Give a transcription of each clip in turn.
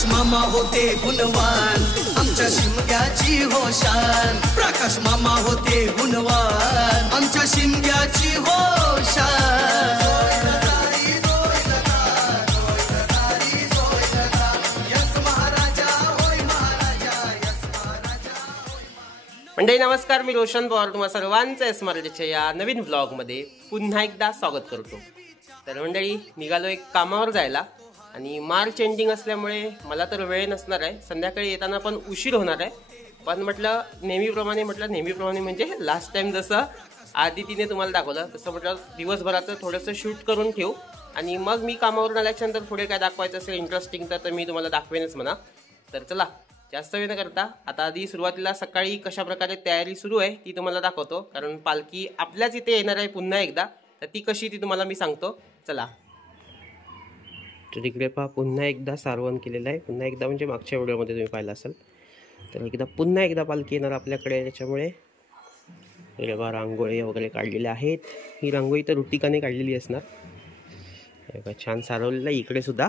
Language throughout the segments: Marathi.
प्रकाश मामा होते गुणवान, आमच्या शिमग्याची हो शान. प्रकाश मामा होते गुणवान, आमच्या शिमग्याची हो शान. मंडळी नमस्कार, मी रोशन पवार तुम्हा सर्वांचं एस मराठीच्या या नवीन व्लॉगमध्ये पुन्हा एकदा स्वागत करतो. तर मंडळी निघालो एक कामावर जायला आणि मार्च एंडिंग असल्यामुळे मला तर वेळ नसणार आहे, संध्याकाळी येताना पण उशीर होणार आहे. पण म्हटलं नेहमीप्रमाणे म्हणजे लास्ट टाइम जसं आदितीने तुम्हाला दाखवलं तसं म्हटलं दिवसभराचं थोडंसं शूट करून ठेवू आणि मग मी कामावरून आल्याच्यानंतर पुढे काय दाखवायचं असेल इंटरेस्टिंग तर मी तुम्हाला दाखवेनच म्हणा. तर चला जास्त वेळ न करता आता आधी सुरुवातीला सकाळी कशा प्रकारे तयारी सुरू आहे ती तुम्हाला दाखवतो, कारण पालखी आपल्याच इथे येणार आहे पुन्हा एकदा. तर ती कशी ती तुम्हाला मी सांगतो, चला. तर इकडे पहा पुन्हा एकदा सारवण केलेलं आहे, पुन्हा एकदा म्हणजे मागच्या व्हिडिओमध्ये तुम्ही पाहिलं असेल. तर पुन्हा एकदा पालखी येणार आपल्याकडे, त्याच्यामुळे इकडे बघा रांगोळी वगैरे काढलेल्या आहेत. ही रांगोळी तर ऋतिकाने काढलेली असणार. हे बघा छान सारवलेलं आहे इकडे सुद्धा.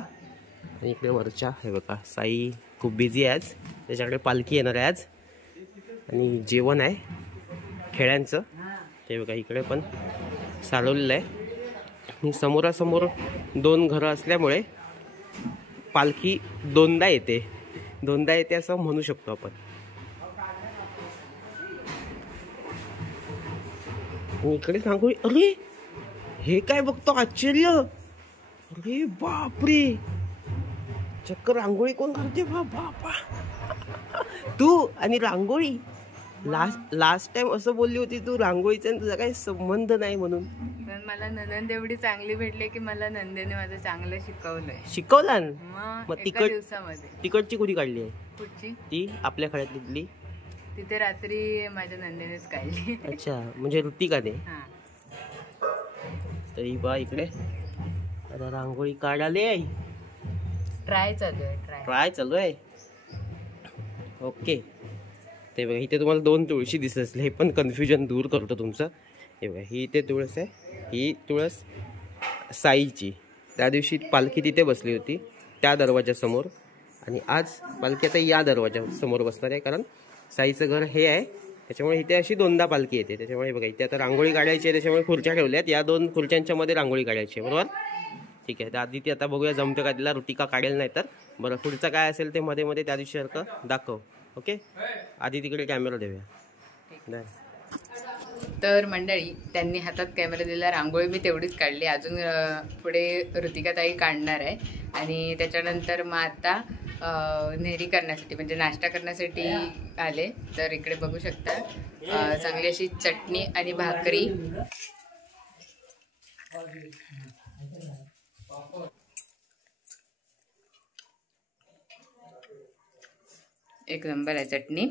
आणि इकडे वरच्या हे बघा साई खूप बिझी आहे आज, त्याच्याकडे पालखी येणार आहे आज आणि जेवण आहे खेळ्यांचं. ते बघा इकडे पण सारवलेलं आहे. आणि समोरासमोर दोन घरं असल्यामुळे पालखी दोनदा येते असं म्हणू शकतो आपण. इकडे रांगोळी, अरे हे काय बघतो आश्चर्य, अरे बापरे चक्कर रांगोळी कोण करते बापा. तू आणि रांगोळी लास्ट टाइम असं बोलली होती तू रांगोळीचा तुझा काही संबंध नाही म्हणून. पण मला नंद एवढी चांगली भेटली की मला नंदेने माझं चांगलं शिकवला. मग दिवसामध्ये तिकडची कुठे काढली आहे? कुठची? ती आपल्या खड्यातली तिथे रात्री माझ्या नंदेनेच काढली. अच्छा, म्हणजे ऋतिकाने. तरी बा इकडे आता रांगोळी काढाले, ट्राय चालू आहे. ओके. ते बघा इथे तुम्हाला दोन तुळशी दिसत असले, हे पण कन्फ्युजन दूर करतो तुमचं. हे बघा ही इथे तुळस आहे, ही तुळस साईची. त्या दिवशी पालखी तिथे बसली होती त्या दरवाजासमोर, आणि आज पालखी आता या दरवाजासमोर बसणार आहे, कारण साईचं घर हे आहे त्याच्यामुळे इथे अशी दोनदा पालखी येते. त्याच्यामुळे बघा इथे आता रांगोळी काढायची आहे, त्याच्यामुळे खुर्च्या ठेवल्यात, या दोन खुर्च्यांच्या मध्ये रांगोळी काढायची आहे, बरोबर. ठीक आहे, तर आधी ती आता बघूया जमतं का तिला, ऋतिका काढेल नाही तर. बरं पुढचं काय असेल ते मध्ये मध्ये त्या दिवशी सारखं दाखव. ओके, आधी तिकडे कॅमेरा देऊया. तर मंडळी त्यांनी हातात कॅमेरा दिला, रांगोळी मी तेवढीच काढली, अजून पुढे ऋतिकाताई काढणार आहे. आणि त्याच्यानंतर मग आता नेहरी करण्यासाठी म्हणजे नाश्ता करण्यासाठी आले. तर इकडे बघू शकता चांगली अशी चटणी आणि भाकरी. एक नंबर आहे चटणी.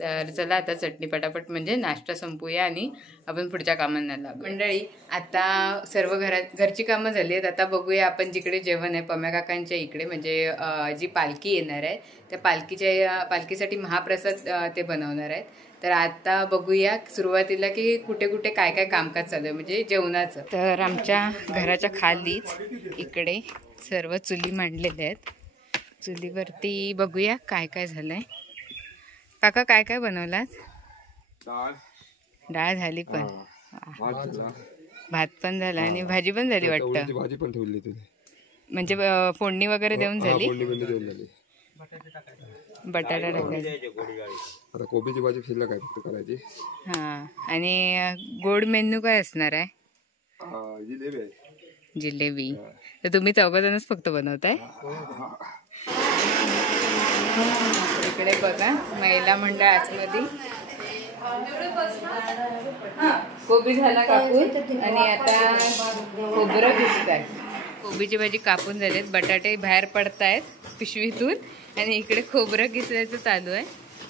तर चला आता चटणी पटापट म्हणजे नाश्ता संपूया आणि आपण पुढच्या कामांना लागू. मंडळी आता सर्व घरची कामं झाली आहेत. आता बघूया आपण जिकडे जेवण आहे पम्या काकांच्या इकडे, म्हणजे जी पालखी येणार आहे त्या पालखीसाठी महाप्रसाद ते बनवणार आहेत. तर आता बघूया सुरुवातीला की कुठे कुठे काय काय कामकाज चालू आहे म्हणजे जेवणाचं. तर आमच्या घराच्या खालीच इकडे सर्व चुली मांडलेल्या आहेत. चुलीवरती बघूया काय काय झालंय. काका काय काय बनवलात? डाळ झाली, पण भात पण झाला आणि भाजी पण झाली वाटतं. भाजी पण ठेवली तुझी, म्हणजे फोडणी वगैरे देऊन झाली. बटाटा टाकायचा, आता कोबीची भाजी शिल्लक आहे फक्त करायची. हा, आणि गोड मेन्यू काय असणार आहे? जिलेबी. तर तुम्ही चौघजणच फक्त बनवताय? इकडे बघा महिला मंडळ आतमध्ये कोबी झाला कापून आणि आता खोबरं भिजताय. कोबीची भाजी कापून झालीत, बटाटे बाहेर पडतायत पिशवीतून आणि इकडे खोबरं किसायचं चालू आहे.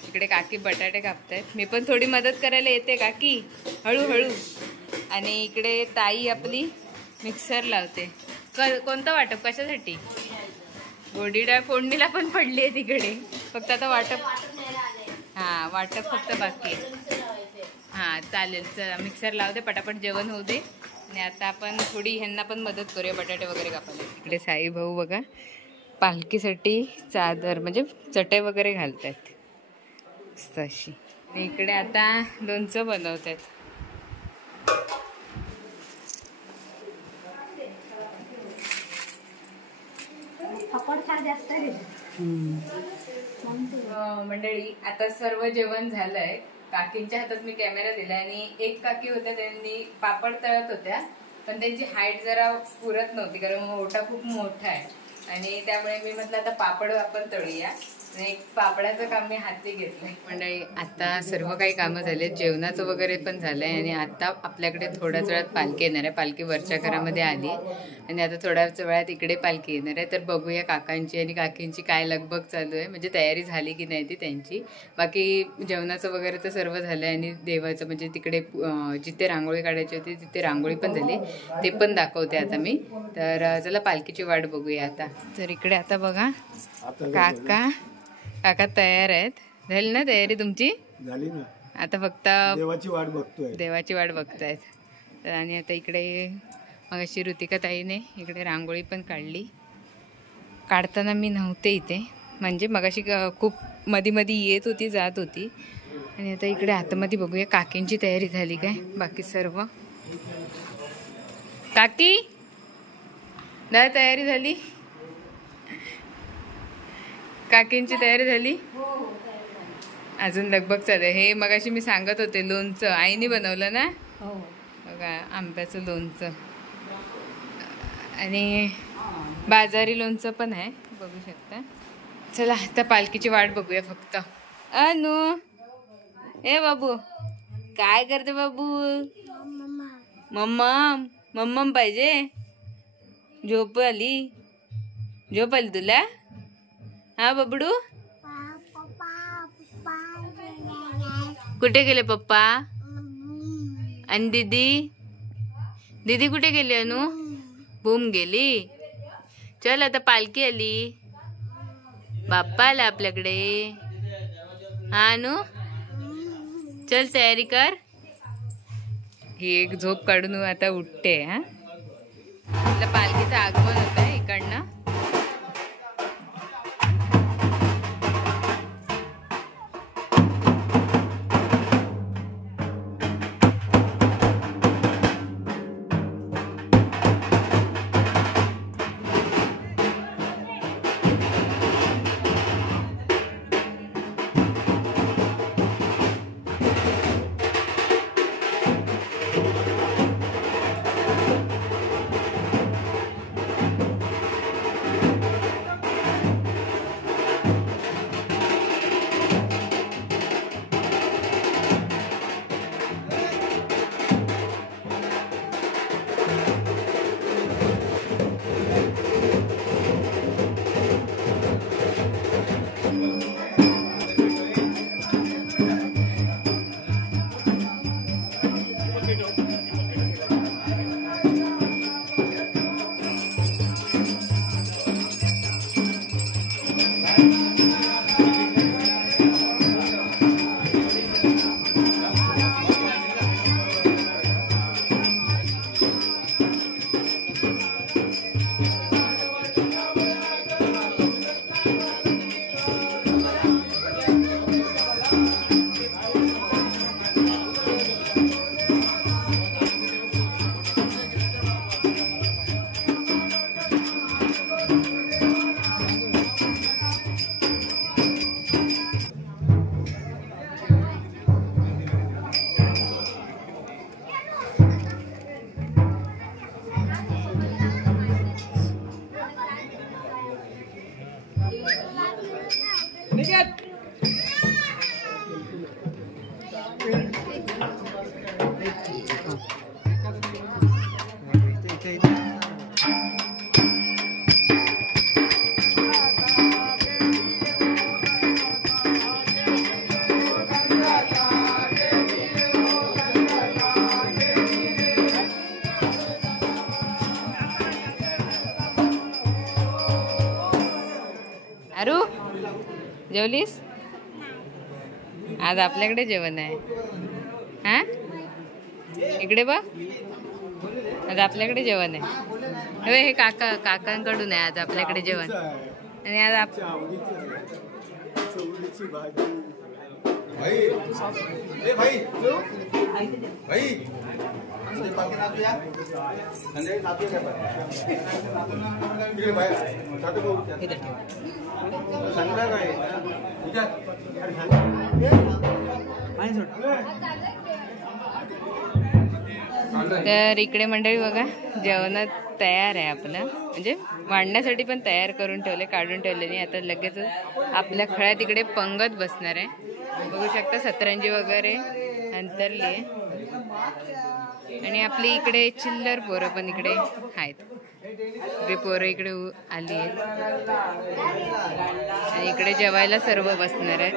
इकडे काकी बटाटे कापतायत, मी पण थोडी मदत करायला येते काकी हळूहळू. आणि इकडे ताई आपली मिक्सर लावते. कोणतं वाटप कशासाठी? गोडी डाळ फोडणीला पण पडली आहे तिकडे, फक्त आता वाटप. हां वाटप फक्त बाकी आहे. हां चालेल, चला मिक्सर लावते, पटापट जेवण होऊ दे. आणि आता आपण थोडी ह्यांना पण मदत करूया बटाटे वगैरे कापायला. इकडे साई भाऊ बघा पालखीसाठी चादर म्हणजे चटई वगैरे घालतात तशी. इकडे आता लोणचं बनवतात. मंडळी आता सर्व जेवण झालंय. काकींच्या हातात मी कॅमेरा दिला आणि एक काकी होत्या त्यांनी पापड तळत होत्या, पण त्यांची हाईट जरा पुरत नव्हती कारण ओटा खूप मोठा आहे आणि त्यामुळे मी म्हटलं आता पापड आपण तळूया. एक पापडाचं काम मी हाती घेतलंय. मंडळी आता सर्व काही कामं झाले, जेवणाचं वगैरे पण झालंय आणि आता आपल्याकडे थोड्याच वेळात पालखी येणार आहे. पालखी वरच्या घरामध्ये आली आणि आता थोड्याच वेळात इकडे पालखी येणार आहे. तर बघूया काकांची आणि काकींची काय लगबग चालू आहे, म्हणजे तयारी झाली की नाही ती त्यांची. बाकी जेवणाचं वगैरे तर सर्व झालंय आणि देवाचं म्हणजे तिकडे जिथे रांगोळी काढायची होती तिथे रांगोळी पण झाली, ते पण दाखवते आता मी. तर चला पालखीची वाट बघूया आता. तर इकडे आता बघा काका तयार आहेत. झाली ना तयारी तुमची? झाली ना. आता फक्त देवाची वाट बघतायत. आणि आता इकडे मग अशी ऋतिका ताईने इकडे रांगोळी पण काढताना मी नव्हते इथे, म्हणजे मग अशी खूप मधी येत होती जात होती. आणि आता इकडे आतमध्ये बघूया काकींची तयारी झाली काय. बाकी सर्व काकी दादा तयारी झाली, काकींची तयारी झाली, अजून लगबग चालू आहे. हे मगाशी मी सांगत होते लोणचं आईने बनवलं ना, बघा आंब्याचं लोणचं आणि बाजारी लोणचं पण आहे बघू शकता. चला आता पालखीची वाट बघूया फक्त. अनु ए बाबू काय करते बाबू? मम्मा पाहिजे. झोप आली तुला? हा बबडू कुठे गेले पप्पा? आणि दीदी कुठे गेली? अनु बूम गेली. चल आता पालखी आली, बाप्पा आला आपल्याकडे. हा अनु चल तयारी कर. ही एक झोप काढून आता उठते. हा आपल्या पालखीचं आगमन होत आहे इकडनं. अरू जेवलीस? आज आपल्याकडे जेवण आहे. हा इकडे बघ, आज आपल्याकडे जेवण आहे. हे काकांकडून आहे आज आपल्याकडे जेवण. आणि आज चवळीची भाजी. तर इकडे मंडळी बघा जेवण तयार आहे आपलं, म्हणजे वाढण्यासाठी पण तयार करून ठेवले, काढून ठेवले नाही. आता लगेच आपल्या खळ्यात इकडे पंगत बसणार आहे. बघू शकता सतरंजी वगैरे अंतरली आहे. आणि आपली इकडे चिल्लर पोरं पण इकडे आहेत. इकडे पोरं इकडे आली आहेत आणि इकडे जेवायला सर्व बसणार आहेत.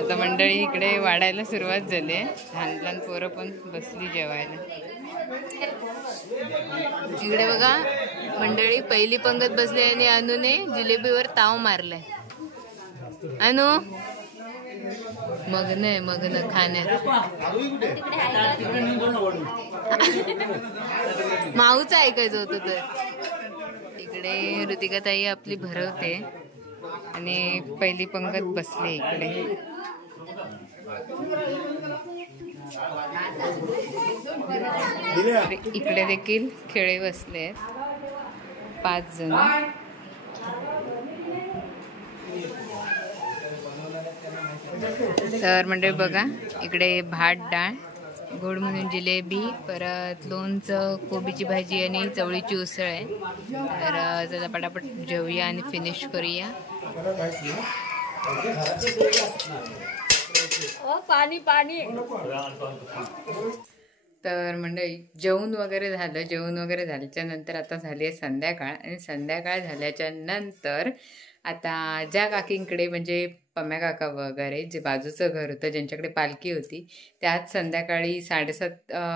आता मंडळी इकडे वाढायला सुरुवात झाली आहे. लहान लहान पोरं पण बसली जेवायला. इकडे बघा मंडळी पहिली पंगत बसली आणि अनुने जिलेबीवर ताव मारलाय. अनु मग्न खाण्यात. माऊचं ऐकायचं होतं. तर इकडे ऋतिका ताई आपली भरवते आणि पहिली पंगत बसली इकडे. इकडे देखील खेळे बसले आहेत 5 जण. तर म्हणजे बघा इकडे भात डाळ, गोड म्हणून जिलेबी, परत लोणचं, कोबीची भाजी आणि चवळीची उसळ आहे. तर चला पटापट जेवूया आणि फिनिश करूया. पाणी. तर मंडळी जेवण वगैरे झाल्याच्या नंतर आता झाली आहे संध्याकाळ. आणि संध्याकाळ झाल्याच्या नंतर आता ज्या काकींकडे म्हणजे पम्या काका वगैरे जे बाजूचं घर होतं ज्यांच्याकडे पालखी होती, त्याच संध्याकाळी 7:30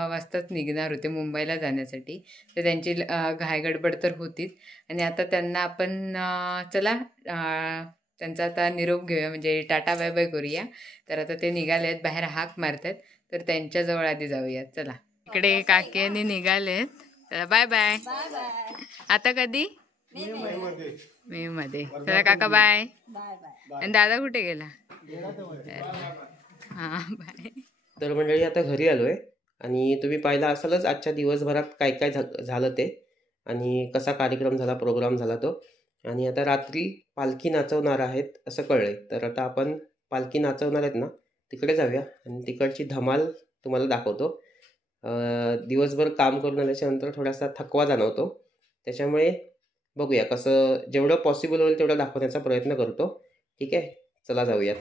वाजताच निघणार होते मुंबईला जाण्यासाठी. तर त्यांची घायगडबड तर होतीच. आणि आता त्यांना आपण चला त्यांचा आता निरोप घेऊया, म्हणजे टाटा बाय बाय करूया. तर आता ते निघाले आहेत, बाहेर हाक मारतात. तर त्यांच्याजवळ आधी जाऊयात. चला इकडे काकी निघालेत. चला बाय बाय. आता कधी? मे मध्ये. चला काका बाय. आणि दादा कुठे गेला? हां बाय. तर मंडळी आता घरी आलोय आणि तुम्ही पाहिलं असालच आजच्या दिवसभरात काय काय झालं ते आणि कसा कार्यक्रम झाला, प्रोग्राम झाला तो. आणि आता रात्री पालखी नाचवणार आहेत असं कळलंय. तर आता आपण पालखी नाचवणार आहेत ना तिकडे जाऊया आणि तिकडची धमाल तुम्हाला दाखवतो. दिवसभर काम करून आल्याच्यानंतर थोडासा थकवा जाणवतो, त्याच्यामुळे बघूया कसं जेवढं पॉसिबल होईल तेवढं दाखवण्याचा प्रयत्न करतो. ठीक आहे, चला जाऊयात.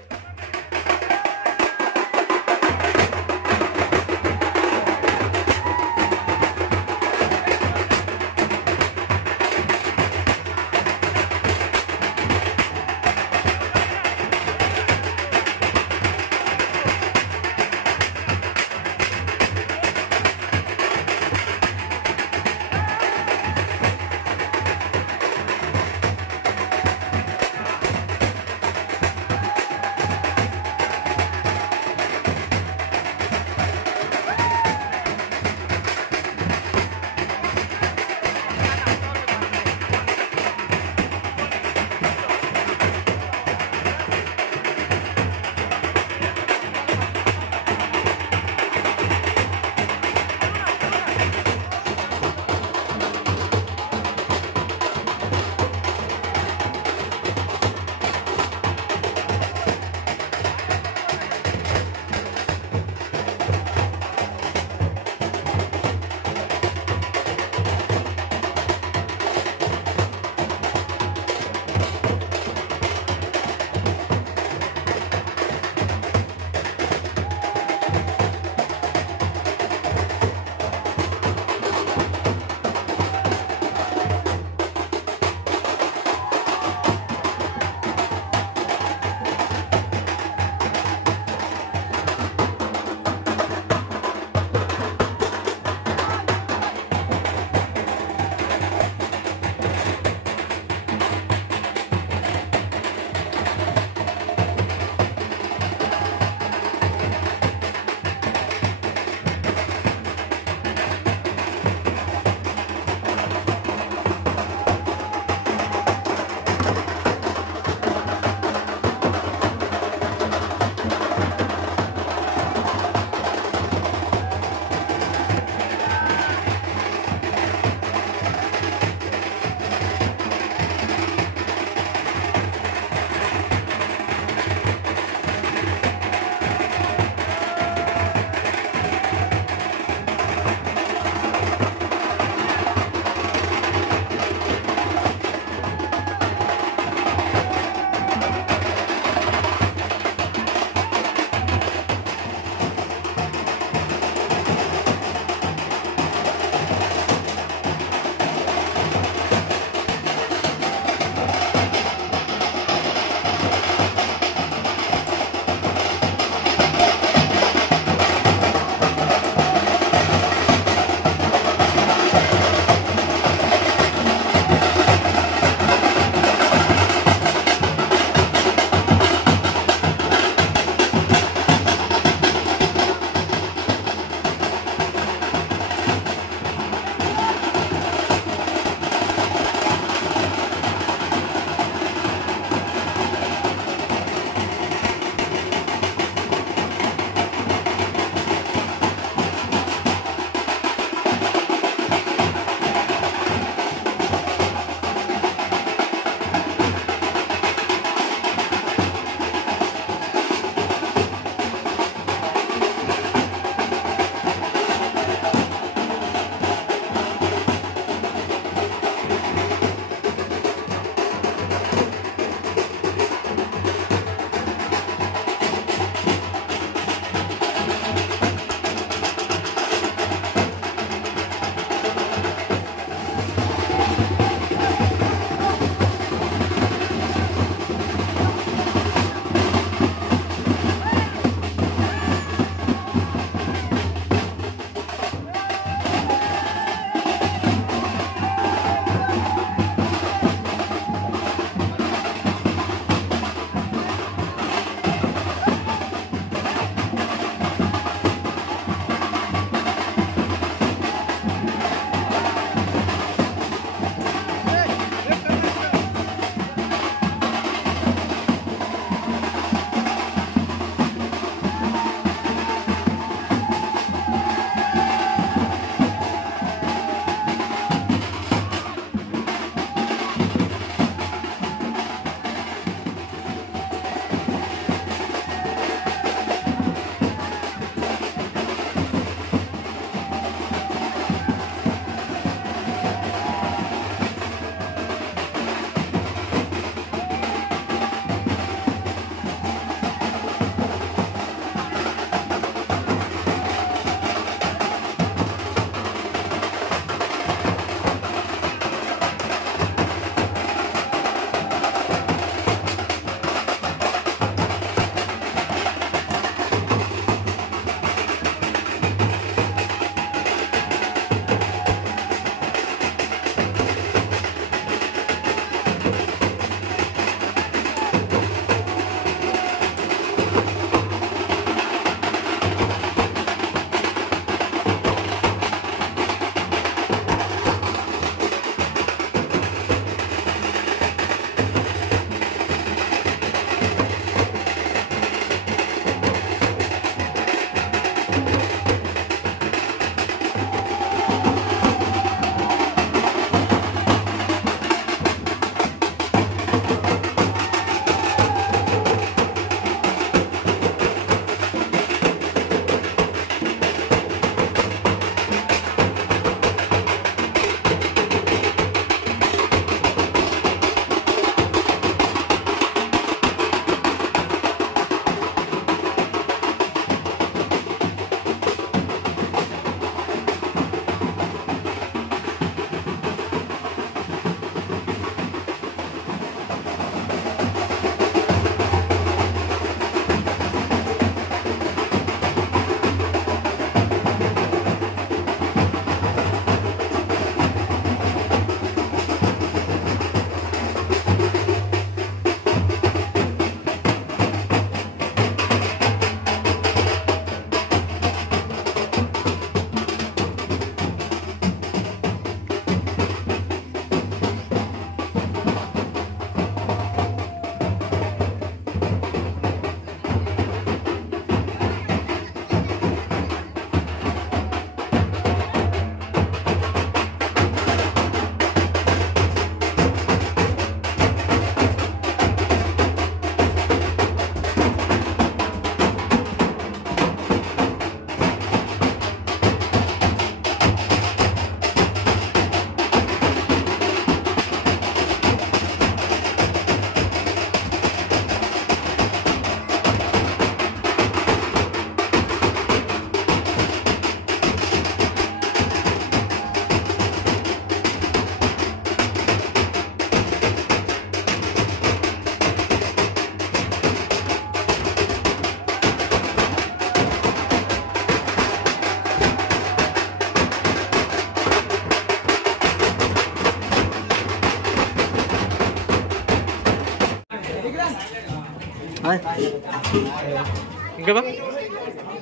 ठीक आहे बघ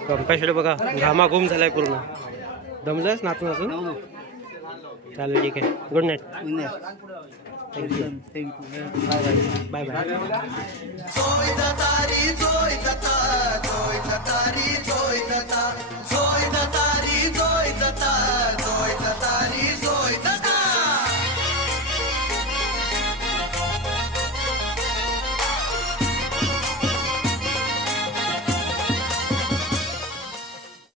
कंपॅशड बघा घामाघूम झालाय पूर्ण दमलायस नाचून नाचून चालेल ठीक आहे गुड नाईट बाय बाय जोय जतारी जोय जता जोय जतारी जोय जता